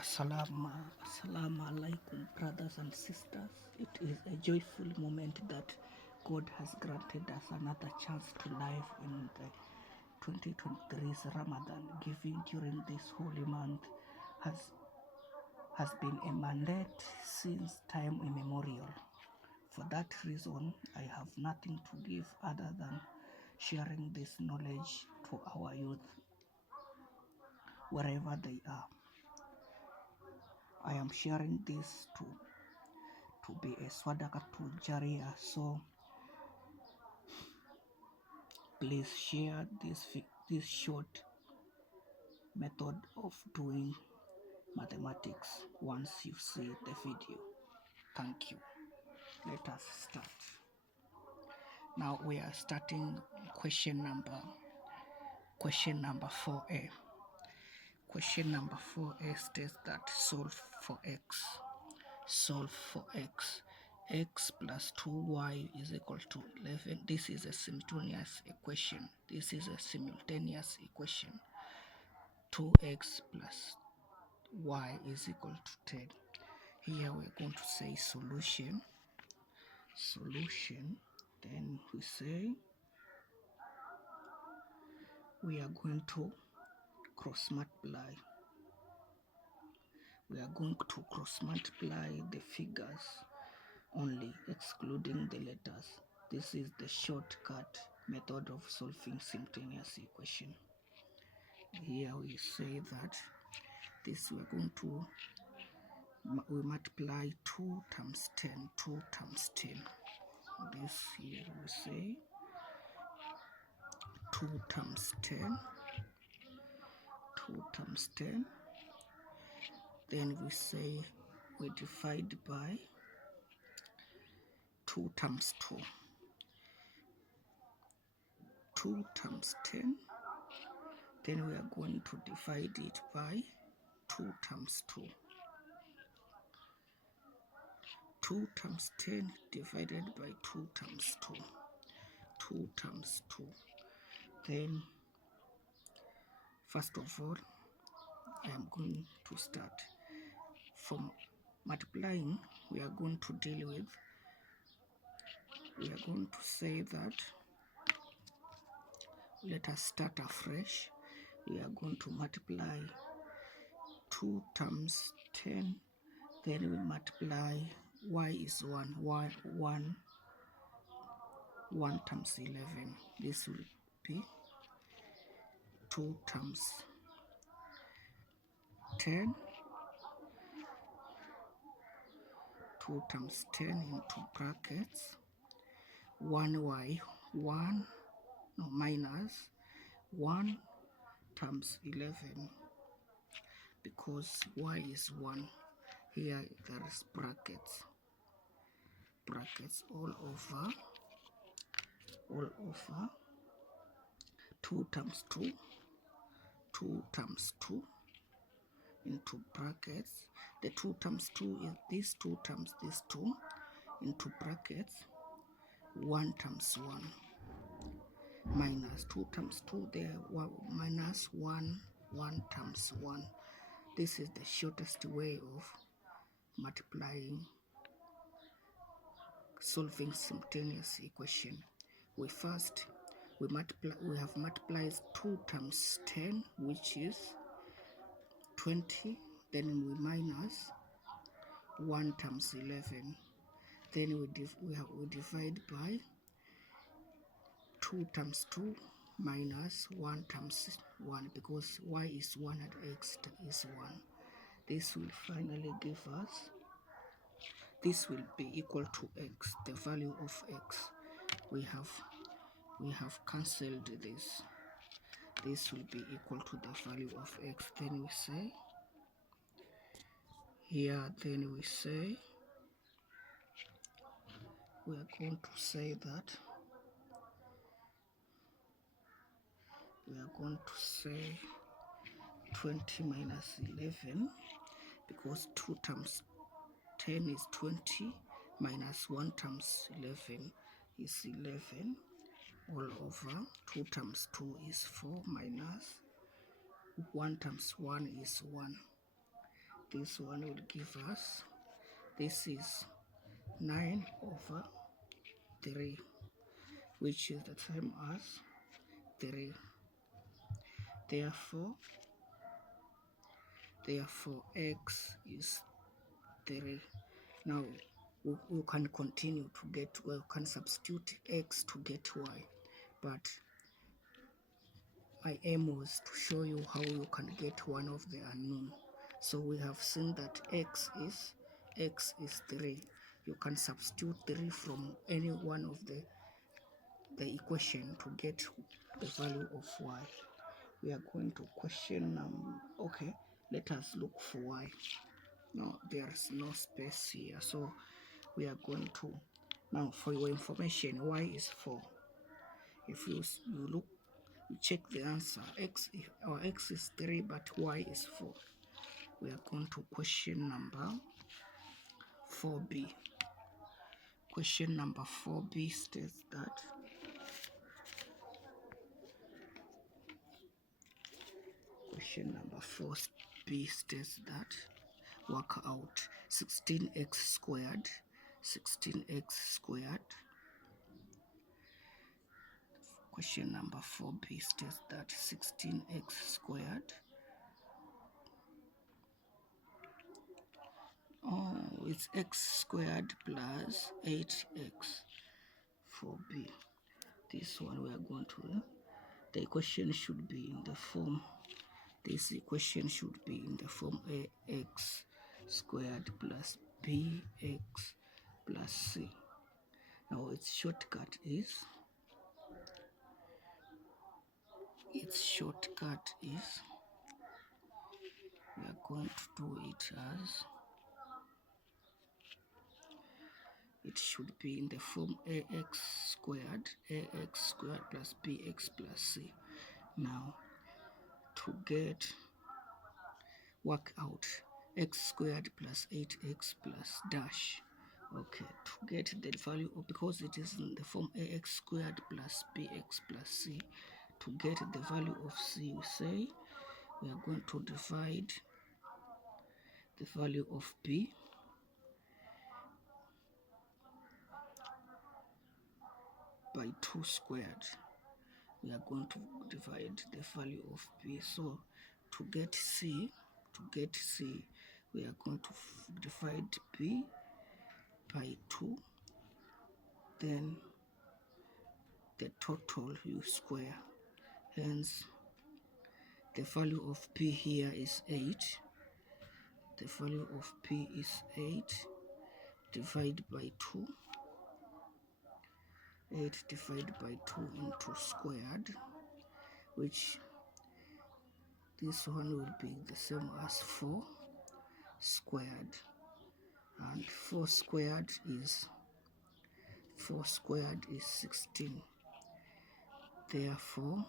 Assalamu alaikum, brothers and sisters. It is a joyful moment that God has granted us another chance to live in the 2023's Ramadan. Giving during this holy month has been a mandate since time immemorial. For that reason, I have nothing to give other than sharing this knowledge to our youth wherever they are. I am sharing this to be a Sadaqatul Jariyah, so please share this short method of doing mathematics once you see the video. Thank you. Let us start. Now we are starting question number 4a. Question number 4a states that solve for x. X plus 2y is equal to 11. This is a simultaneous equation. 2x plus y is equal to 10. Here we're going to say solution. Then we say we are going to cross multiply. We are going to cross multiply the figures only, excluding the letters. This is the shortcut method of solving simultaneous equation. Here we say that this we're going to multiply 2 times 10. This here we say 2 times 10. Then we say we divide by 2 times 2. 2 times 10. Then we are going to divide it by 2 times 2. 2 times 10 divided by 2 times 2. 2 times 2. Then, first of all, I am going to start from multiplying. We are going to deal with, we are going to say that, let us start afresh. We are going to multiply 2 times 10. Then we multiply y is 1. 1 times 11. This will be 2 times 10. 2 times 10 into brackets. 1y, minus 1 times 11, because y is 1. Here there is brackets all over 2 times 2 times 2 into brackets. The 2 times 2 is this 2 times this 2 into brackets. 1 times 1 minus 2 times 2 there, minus 1 times 1. This is the shortest way of multiplying, solving simultaneous equation. We have multiplied 2 times 10, which is 20. Then we minus 1 times 11. Then we divide by 2 times 2 minus 1 times 1, because y is 1 and x is 1. This will finally give us, this will be equal to x, the value of x. We have cancelled this. This will be equal to the value of x. Then we say here, we are going to say that we are going to say 20 minus 11, because 2 times 10 is 20, minus 1 times 11 is 11, all over 2 times 2 is 4, minus 1 times 1 is 1. this one will give us, this is 9 over 3, which is the same as 3. Therefore x is 3. Now we can continue to get, well, can substitute x to get y, but my aim was to show you how you can get one of the unknown. So we have seen that x is 3. You can substitute 3 from any one of the equation to get the value of y. We are going to question okay, let us look for y. No, there's no space here, so we are going to, now for your information, y is 4. If you look, you check the answer, our x is 3 but y is 4. We are going to question number 4b. Question number 4b states that work out 16x squared. Question number 4b states that 16x squared, it's x squared plus 8x. 4b, this one we are going to, the equation should be in the form, this equation should be in the form ax squared plus bx plus c. Now its shortcut is, we are going to do it as, it should be in the form ax squared plus bx plus c. Now to work out x squared plus 8x plus dash, okay, to get the value of, because it is in the form ax squared plus bx plus c, to get the value of c, we say we are going to divide the value of b by 2 squared. We are going to divide the value of b. So to get c, we are going to divide b by 2, then the total you square. Hence the value of p here is 8. The value of p is 8. Divide by 2. 8 divided by 2 into squared, which this one will be the same as 4 squared. And 4 squared is 16. Therefore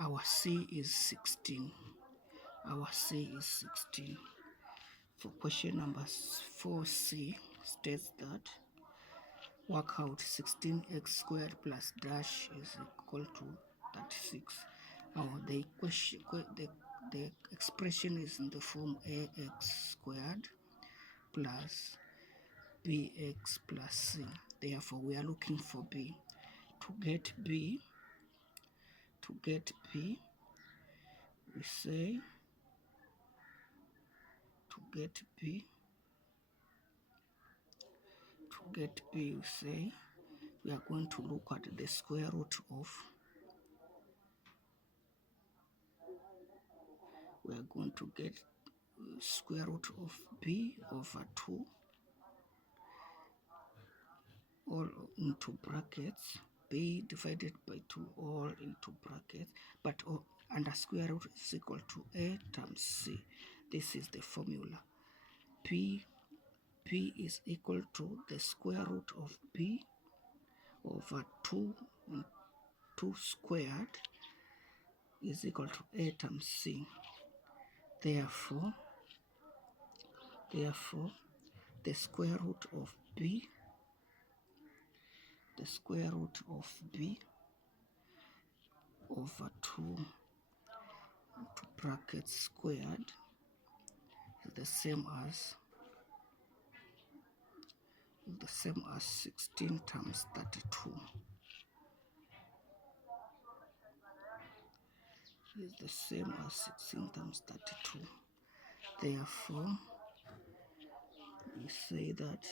our c is 16. For question number 4c states that work out 16x squared plus dash is equal to 36. Now the expression is in the form ax squared plus bx plus c. Therefore we are looking for b. To get b, we say, we are going to look at the square root of, we are going to get square root of b over 2 all into brackets, b divided by 2 all into brackets, but under square root is equal to a times c. This is the formula. P is equal to the square root of b over 2 squared is equal to a times c. Therefore the square root of b over 2 into brackets squared is the same as 16 times 32 is the same as 16 times 32. Therefore, we say that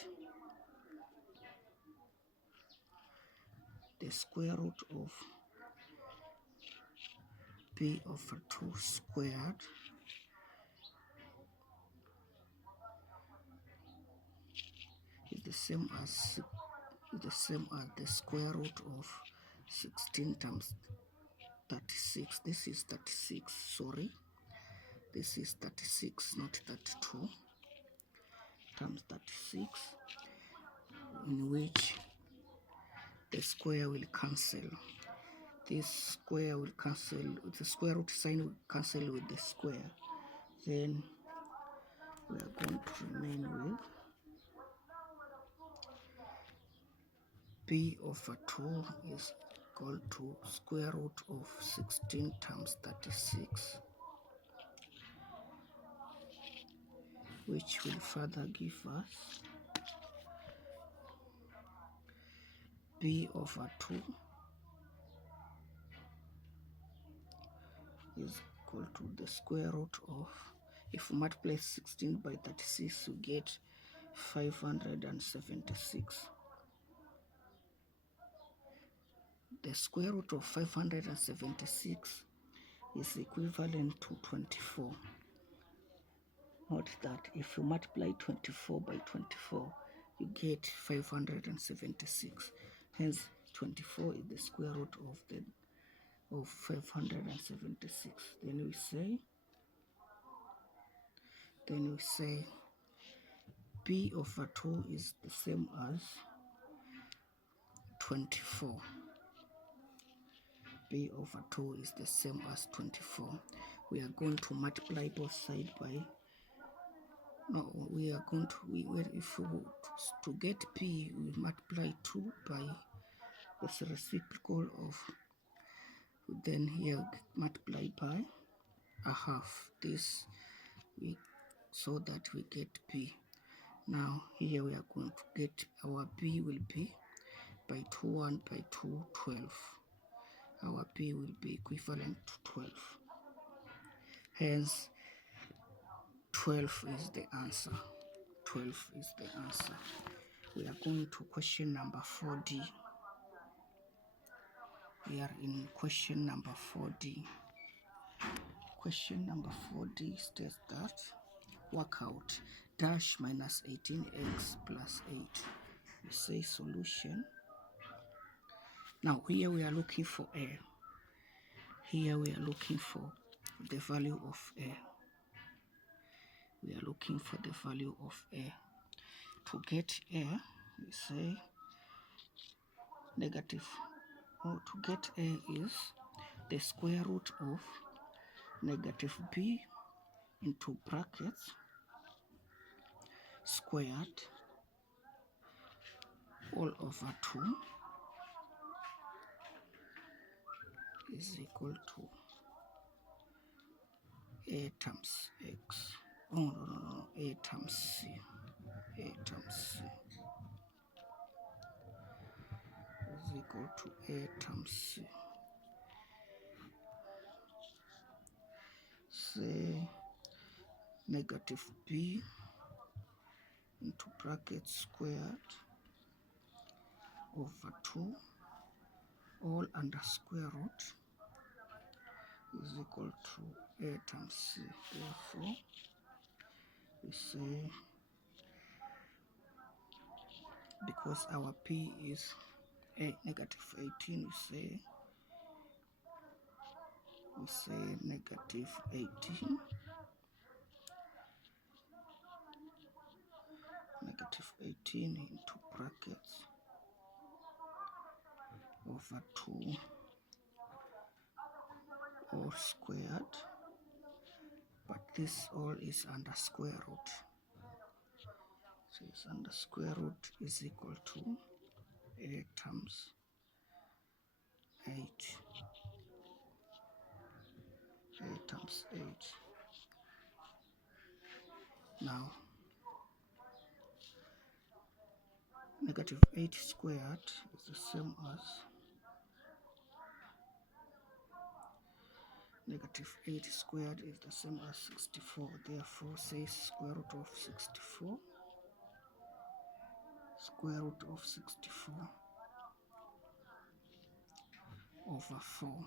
the square root of b over 2 squared is the same as the square root of 16 times 36. This is 36, sorry. This is 36, not 32, times 36, in which the square will cancel. This square will cancel, the square root sign will cancel with the square. Then we are going to remain with b over 2 is equal to square root of 16 times 36, which will further give us b over 2 is equal to the square root of, if we multiply 16 by 36, we get 576. The square root of 576 is equivalent to 24. Note that if you multiply 24 by 24, you get 576. Hence, 24 is the square root of 576. Then we say b over 2 is the same as 24. b over 2 is the same as 24. We are going to multiply both sides by, no, we are going to, if we to get p, we multiply 2 by the reciprocal of, then here multiply by a half. This so that we get p. Now here we are going to get our p will be by 2 1 by 2 12. Our p will be equivalent to 12. Hence 12 is the answer. 12 is the answer. We are going to question number 4D. We are in question number 4D. Question number 4D states that work out dash minus 18x plus 8. We say solution. Now here we are looking for a. Here we are looking for the value of a. We are looking for the value of a. To get a, we say negative. Or to get a is the square root of negative b into brackets squared all over 2 is equal to a times x. Oh, no, a times c. A times c is equal to a times c. Say negative b into brackets squared over 2 all under square root is equal to a times c. Therefore, we say, because our p is a negative 18, we say negative 18 into brackets over 2 all squared, but this all is under square root. So it's under square root is equal to a times 8 A times 8. Now, negative 8 squared is the same as negative 8 squared is the same as 64. Therefore, say square root of 64. Square root of 64 over 4,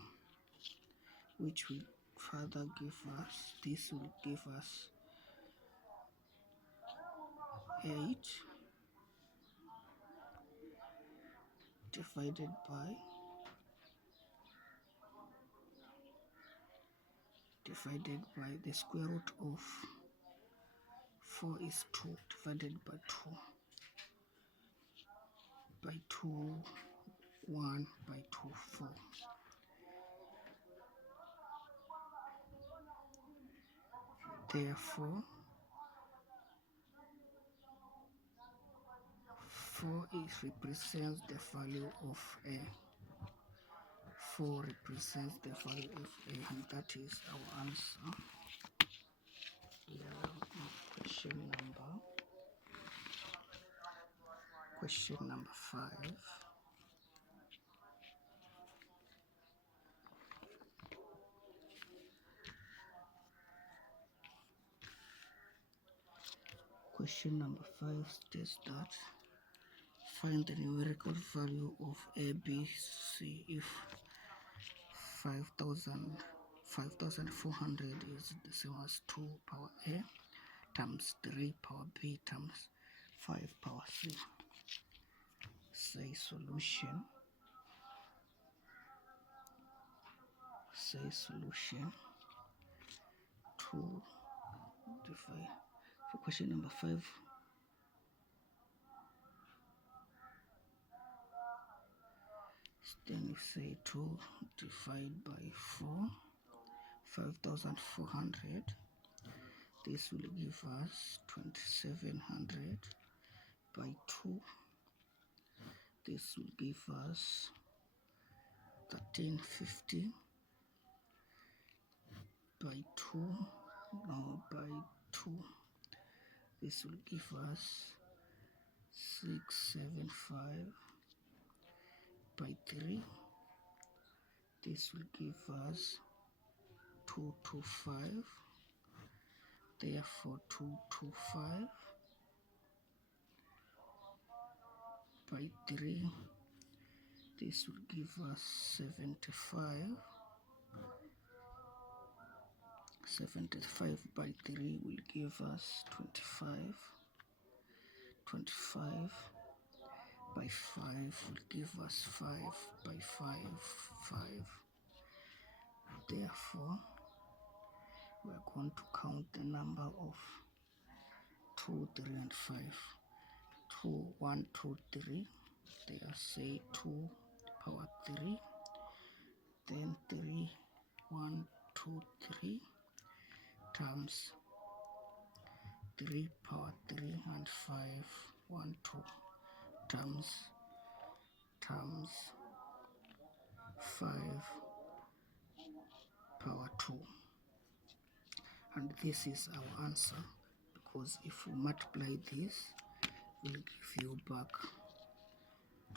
which will further give us, this will give us 8 divided by the square root of 4 is 2, divided by 2, by 2, 1, by 2, 4. Therefore, 4 represents the value of A. 4 represents the value of A, and that is our answer. Yeah, question number 5. Question number 5 states that find the numerical value of A, B, C if 5,400 is the same as 2 power A times 3 power B times 5 power C. Say solution. 2 divide. For question number 5, then we say 2 divided by 4, 5,400. This will give us 2,700 by 2. This will give us 1,350 by 2. Now by 2. This will give us 675 by 3. This will give us 225. Therefore, 225 by 3. This will give us 75. 75 by 3 will give us 25. 25 by 5 will give us 5 by 5, 5. Therefore, we are going to count the number of 2, 3, and 5. 2, 1, 2, 3. They are say 2 power 3. Then 3, 1, 2, 3 times 3 power 3 and 5, 1, 2 times 5 power 2. And this is our answer, because if we multiply this, we'll give you back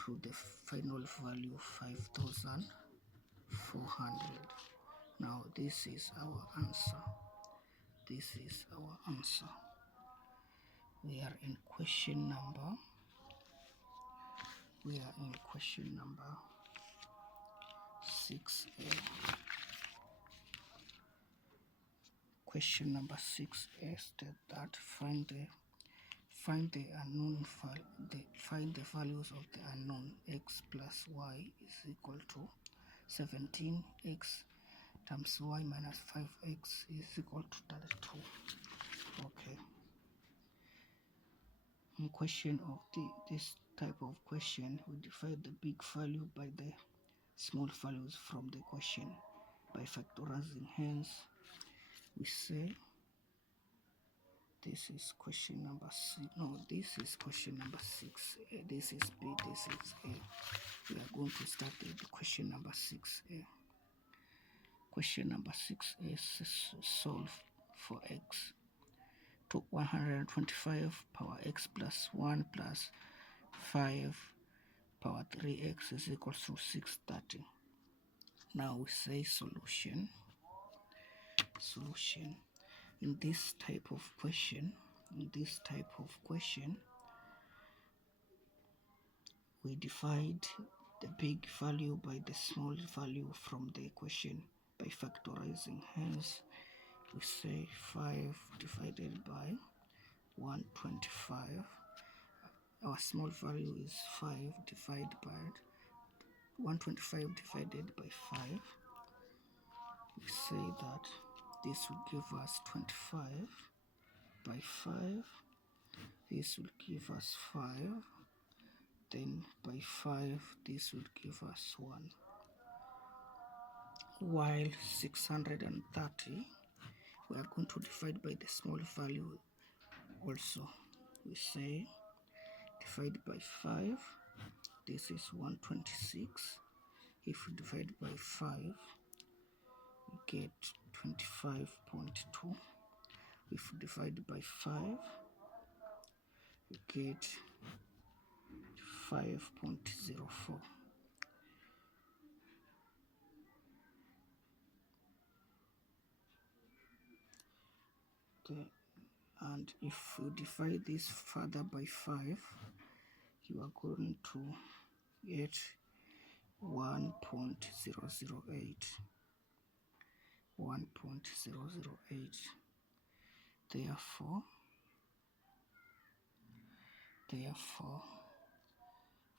to the final value 5,400. Now this is our answer. This is our answer. We are in question number 6A. Question number 6A states that find the values of the unknown. X plus y is equal to 17. X times y minus 5x is equal to 32. Okay. In question of this type of question, we divide the big value by the small values from the question by factorizing. Hence, we say this is question number 6. No, this is question number 6. This is B. This is A. We are going to start with question number 6A. Question number 6 is solve for x to 125 power x plus 1 plus 5 power 3x is equal to 630. Now we say solution. In this type of question, we divide the big value by the small value from the equation by factorizing. Hence, we say 5 divided by 125. Our small value is 5 divided by 125 divided by 5. We say that this will give us 25 by 5. This will give us 5. Then by 5, this will give us 1. While 630, we are going to divide by the small value also. We say divide by 5. This is 126. If we divide by 5, we get 25.2. If we divide by 5, we get 5.04. Okay, and if we divide this further by 5, you are going to get 1.008. Therefore,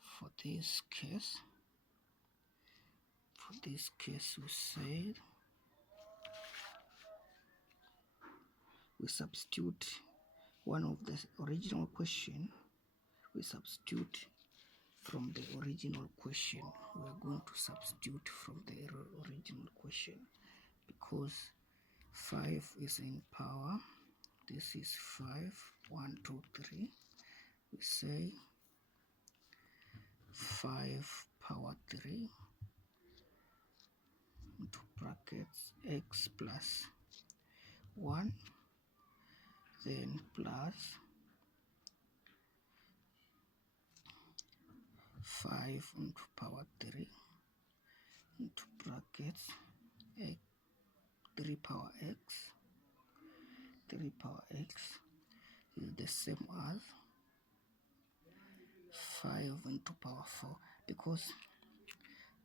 for this case, we said we substitute one of the original question. We substitute from the original question. We are going to substitute from the original question because 5 is in power. This is 5, 1, 2, 3. We say 5 power 3 into brackets x plus 1, then plus 5 into power 3 into brackets x, 3 power x. 3 power x is the same as 5 into power 4 because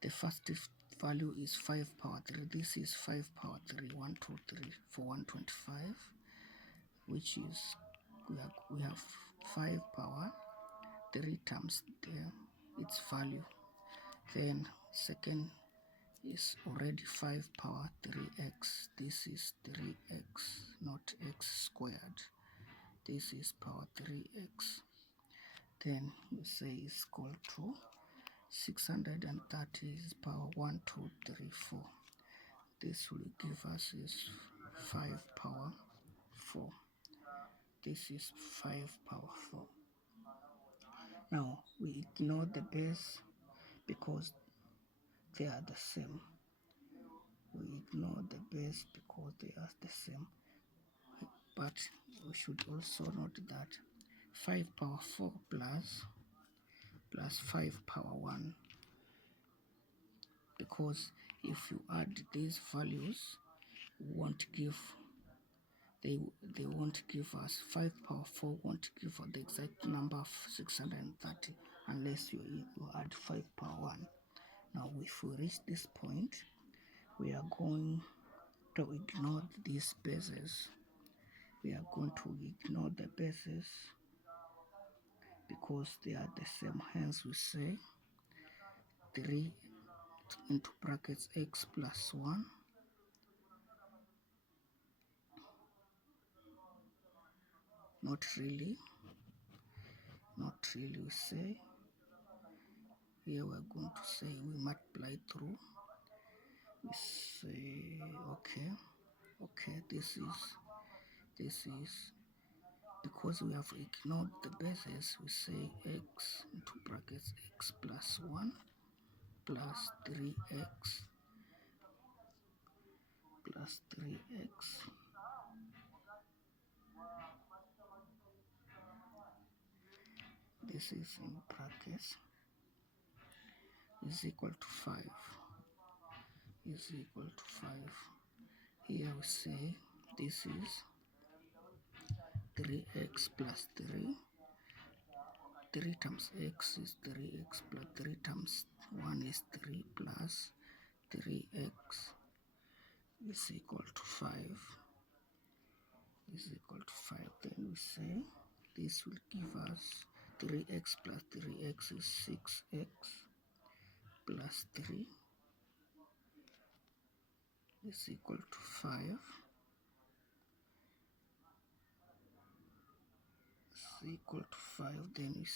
the first value is 5 power 3. This is 5 power 3, 1, 2, 3 for 125, which is we have 5 power 3 times its value. Then second is already 5 power 3x. This is 3x, not x squared. This is power 3x. Then we say is equal to 630 is power 1, 2, 3, 4. This will give us is 5 power 4. This is 5 power 4. Now we ignore the base because they are the same. We ignore the base because they are the same. But we should also note that 5 power 4 plus 5 power 1, because if you add these values, they won't give us 5 power 4 won't give us the exact number of 630 unless you add 5 power 1. Now if we reach this point, we are going to ignore these bases. We are going to ignore the bases because they are the same. Hence we say 3 into brackets x plus 1 not really we say here we're going to say we multiply through. We say okay, this is because we have ignored the bases. We say x into brackets x plus 1 plus 3x plus 3x this is in brackets is equal to 5 is equal to 5. Here we say this is 3x plus 3. 3 times x is 3x plus 3 times 1 is 3 plus 3x is equal to 5 is equal to 5. Then we say this will give us 3x plus 3x is 6x plus 3 is equal to 5 is equal to 5. Then we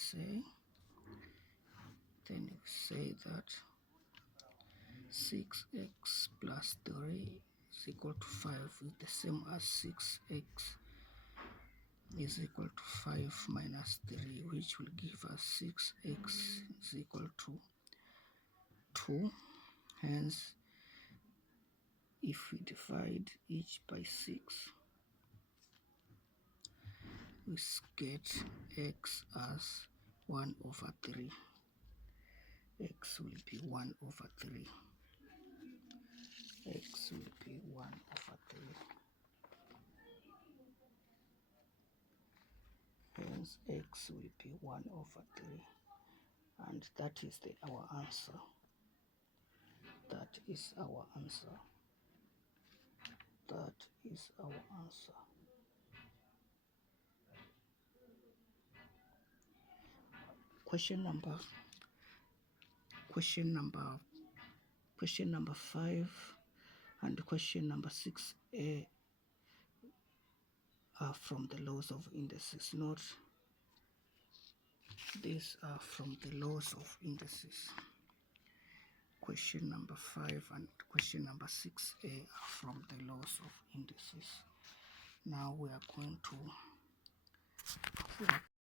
say that 6x plus 3 is equal to 5 is the same as 6x is equal to 5 minus 3, which will give us 6x is equal to 2. Hence, if we divide each by 6, we get x as 1 over 3. X will be 1 over 3. X will be 1 over 3. Hence, x will be 1 over 3. And that is our answer. That is our answer. That is our answer. Question number 5 and question number 6a are from the laws of indices. Note, these are from the laws of indices. Question number 5 and question number 6a are from the laws of indices. Now we are going to